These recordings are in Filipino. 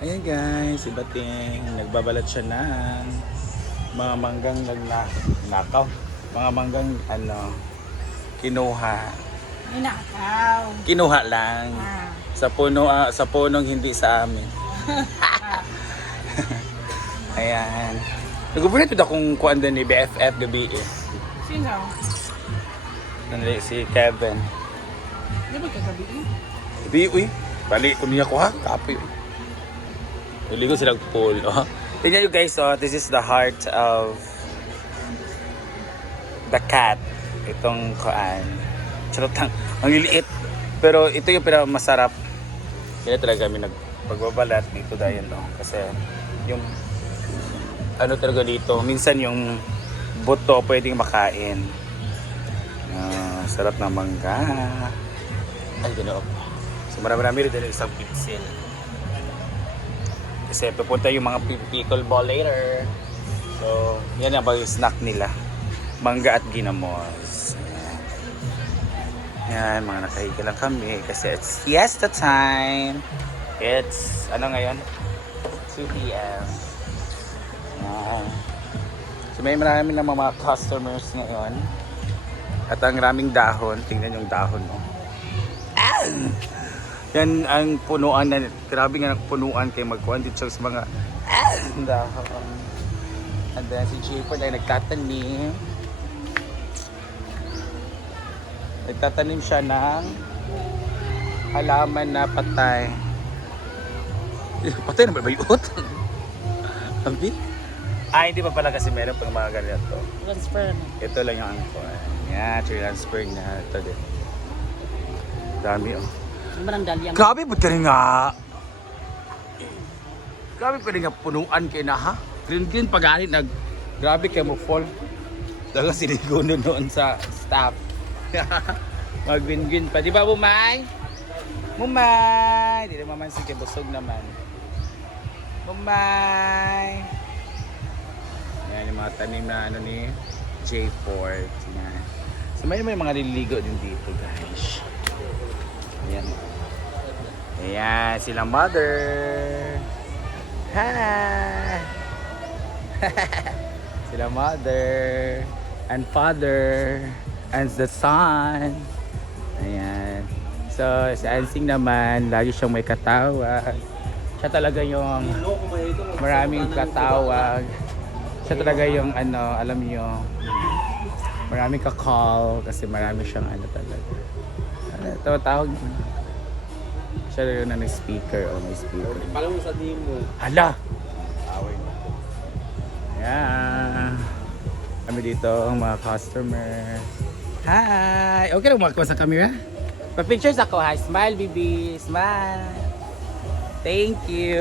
Ayan guys, si Bating, nagbabalat siya ng mga manggang nakaw. Mga manggang kinuha. Ninakaw. Kinuha lang. Ah. Sa punong hindi sa amin. Ayan. Nag-ubulit akong kuwan din ni BFF gabi eh. Sino? Nandali si Kevin. Di ba kagabi? Gabi uy, balik ko niya ko ha, kapoy. Uli ko silang pool. Oh. Tingnan nyo guys, oh, this is the heart of the cat. Itong kuan. Charot lang. Ang liliit. Pero ito yung pinakamasarap. Kaya talaga kami nagpagbabalat dito dahil no. Kasi yung ano talaga dito, minsan yung buto pwedeng makain. Sarap na mangga. Ay, gano'n. So marami-rami rin din isang pixel. Kasi pupunta yung mga pickleball later. So, yan ang snack nila. Mangga at ginamos. Yan, mga nakahiga lang kami. Kasi it's siesta time. It's, ano ngayon? 2 p.m. Yan. So, may marami ng mga customers ngayon. At ang raming dahon. Tingnan yung dahon mo. Yan ang punuan na, grabe nga punuan kay magkuhan dito sa mga dahon. And then si Jayford ay nagtatanim. Nagtatanim siya ng halaman na patay. Patay na ba bayot? Abi? Hindi pa pala kasi meron pang mga ganito. Transfer. Ito lang yung angkon. Yan, transfer na ito din. Dami oh. Ano dalyang? Grabe ba ka rin nga? Grabe pa rin nga punuan kayo na ha? Green pag-alit grabe kayo mo fall. Daga siniguno noon sa staff. Mag-green pa. Di ba Mumay? Mumay! Di na mamansin kayo, busog naman. Mumay! Yan yung mga tanim na ano ni J4. Yan. So may mga nililigo din dito guys. Ayan. Ayan, sila mother. Hi! Sila mother and father and the son. Ayan. So, si Ansing naman, lagi siyang may katawag. Siya talaga yung maraming katawag. Siya talaga yung alam niyo, maraming ka-call kasi marami siyang talaga. Tawag siya rin na speaker o may speaker. Palang mo sa team mo. Hala! Ayan. Kami dito ang mga customer. Hi! Okay lang makakuha sa camera? Pa-pictures ako ha. Smile, baby. Smile. Thank you.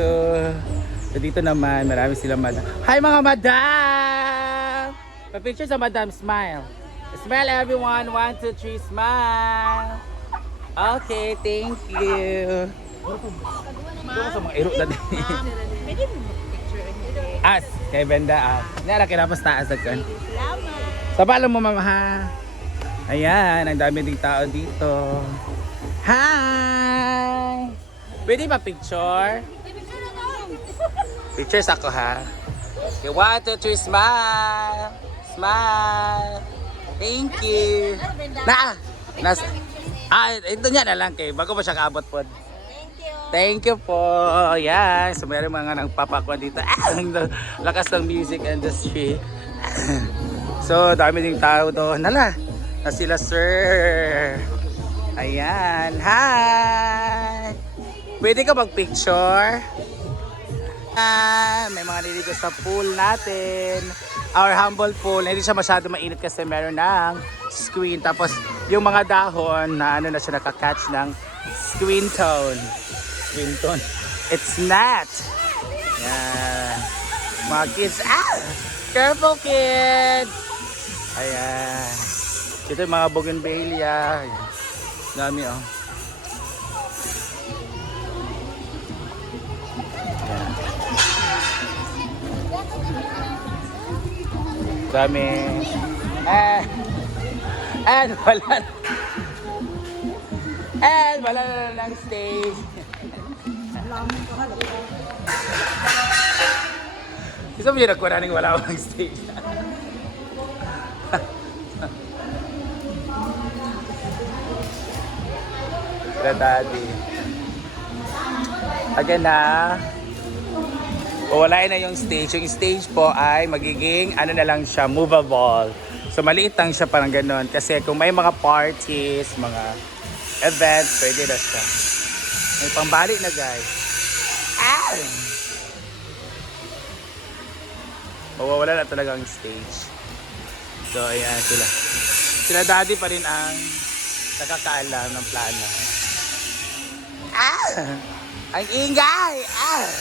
So dito naman, marami silang madam. Hi mga madam! Pa-picture sa madam. Smile. Smile everyone. 1, 2, 3. Smile. Okay, thank you. Ito sa mga iro na din. Pwede mo picture. As, kay Benda. Nara, kinapos taas agkan. Sabalo mo mama ha. Ayan, ang dami ding tao dito. Hi! Pwede ba picture? Pictures ako ha. Okay, 1, 2, 3, smile! Smile! Thank you! Ito niya na lang kay bago pa siya kaabot po. Thank you po. Yan. So meron mga nagpapakwa dito. Ang lakas ng music industry. So dami ding tao doon. Nala. Na sila sir. Ayan. Hi. Pwede ka mag-picture? May mga niligo sa pool natin. Our humble pool. Hindi siya masyado mainit kasi meron ng screen. Tapos yung mga dahon na na siya nakakatch ng skin tone. Skin tone. It's not. Yan. Mga kids. Careful kids. Ayan. Ito yung mga bougainvillea. Dami oh. Ayan. Dami. And wala na lang stage. So, may nagkuha na wala akong stage. Sila daddy. Again na. Wala na yung stage. Yung stage po ay magiging ano na lang siya, movable. So maliit lang siya parang ganun. Kasi kung may mga parties, mga event, pwede na siya. May pambalik na guys. Ah! Mawawala na talaga ang stage. So ayan sila. Sila daddy pa rin ang nakakaalam ng plano. Ah! Ang ingay! Ah!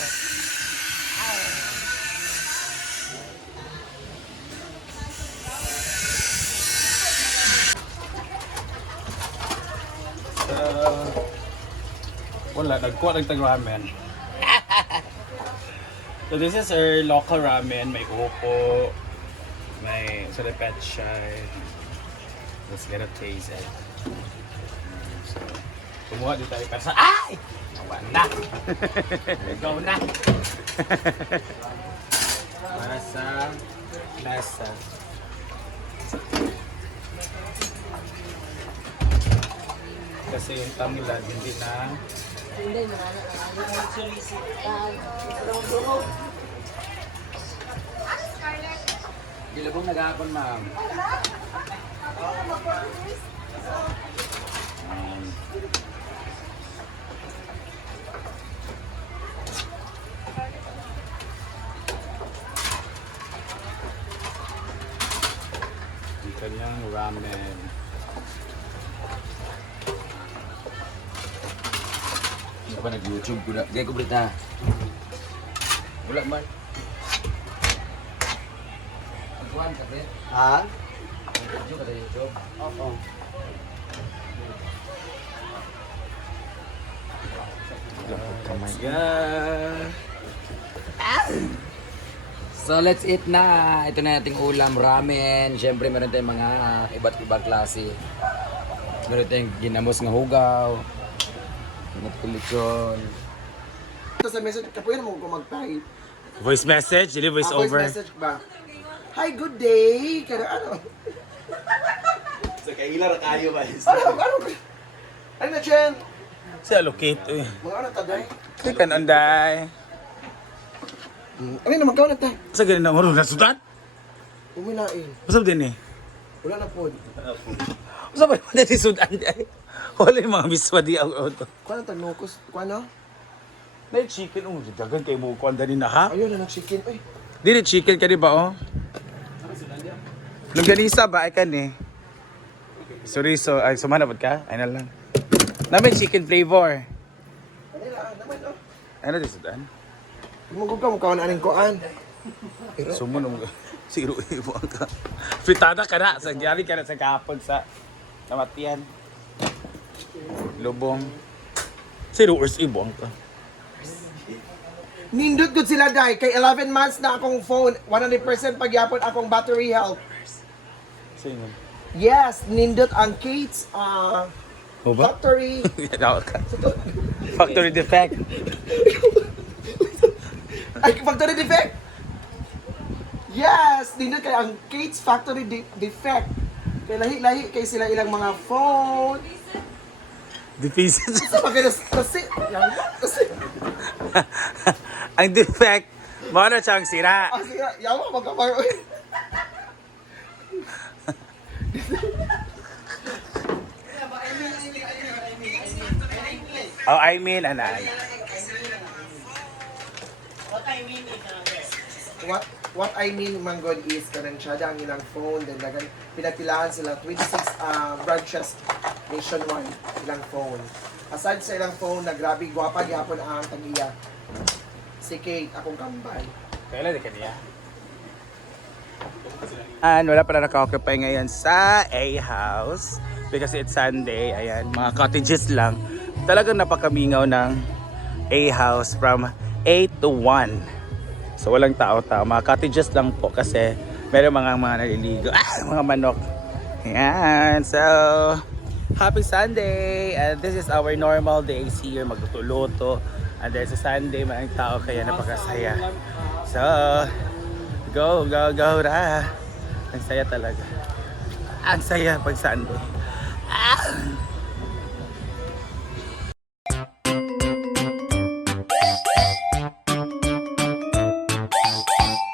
Wala, nagkuha ng ramen. So this is our local ramen. May upo, may sort of petchay. Let's get a taste it. So, kumuha din tayo kasi ay! Awa na! Go na! Para sa lasa. Kasi yung Tamilan hindi na Gilabong nag-aakon, ma'am. Yung kanyang ramen. Hindi pa nag-YouTube ko na. Gaya ko berita. Wala man. Ang ka, Bret? Ha? Video ka sa YouTube? Oo. Yeah. So let's eat na. Ito na nating ulam, ramen. Siyempre meron tayong mga iba't ibang klase. Meron tayong ginamos nga hugaw. Mga kulichon. Ito sa message, kapuyan mo ko mag-type. Voice message, dili voice Voice over. message ba? Hi, good day! Kaya ano? Sa kaila ra kayo ba? Ano na, Chen? Si allocate eh. Mga ano, taday? Kikan anday. Ano naman ka na tayo? Sa ganun na marunong na sudan? Uminain. Usap din eh. Wala na po. Usap pa naman din sudan day. Wala yung mga miswa di ang auto. Kuha na tagnukos. Kuha na? Dahil chicken, dagan kayo mo kuhan din na ha? Ayun na, nag-chicken. Uy, Dili chicken ka di ba oh? Longganisa ba ay kan eh? Sorry, so ay sumanabot ka? Ay na lang. Namin chicken flavor. ano na, naman, oh. Ano di sudan? Mugog ka, mukha na aning kuhaan. Sumo na mo. Siro mo ka. Fritada ka na. Sa gyari ka na sa kahapon sa namatian. Lubong. Siro ors ibong ka. Nindot good sila, guy. Kay 11 months na akong phone. 100% pagyapon akong battery health. Sino? Yes, nindot ang Kate's Mo ba? factory. Daw ka. Factory defect. Ay, factory defect? Yes! Nindot kay ang Kate's factory defect. Kay lahi-lahi kay sila ilang mga phone. Deficit. Sa mga kasi, Ang defect, mano siyang sira. sige, yawa magkamar. Oh, I mean, anan. What I mean, Manggod, is kanang tsada ang ilang phone, then pinapilahan sila 26 branches nationwide ilang phone. Aside sa ilang phone, na grabe gwapa gyapon ang tagiya. Si Kate, akong kambal. Kailan di kaniya? And wala pa na naka-occupy ngayon sa A-House because it's Sunday. Ayan, mga cottages lang. Talagang napakamingaw ng A-House from 8 to 1. So walang tao-tao. Mga cottages lang po kasi meron mga naliligo. Mga manok. Ayan. So, happy Sunday! And this is our normal days here. Magluto-luto. And there's a Sunday, maraming tao kaya napakasaya. So, Go, go, go, ra. Ang saya talaga. Ang saya pag Sunday. Ah!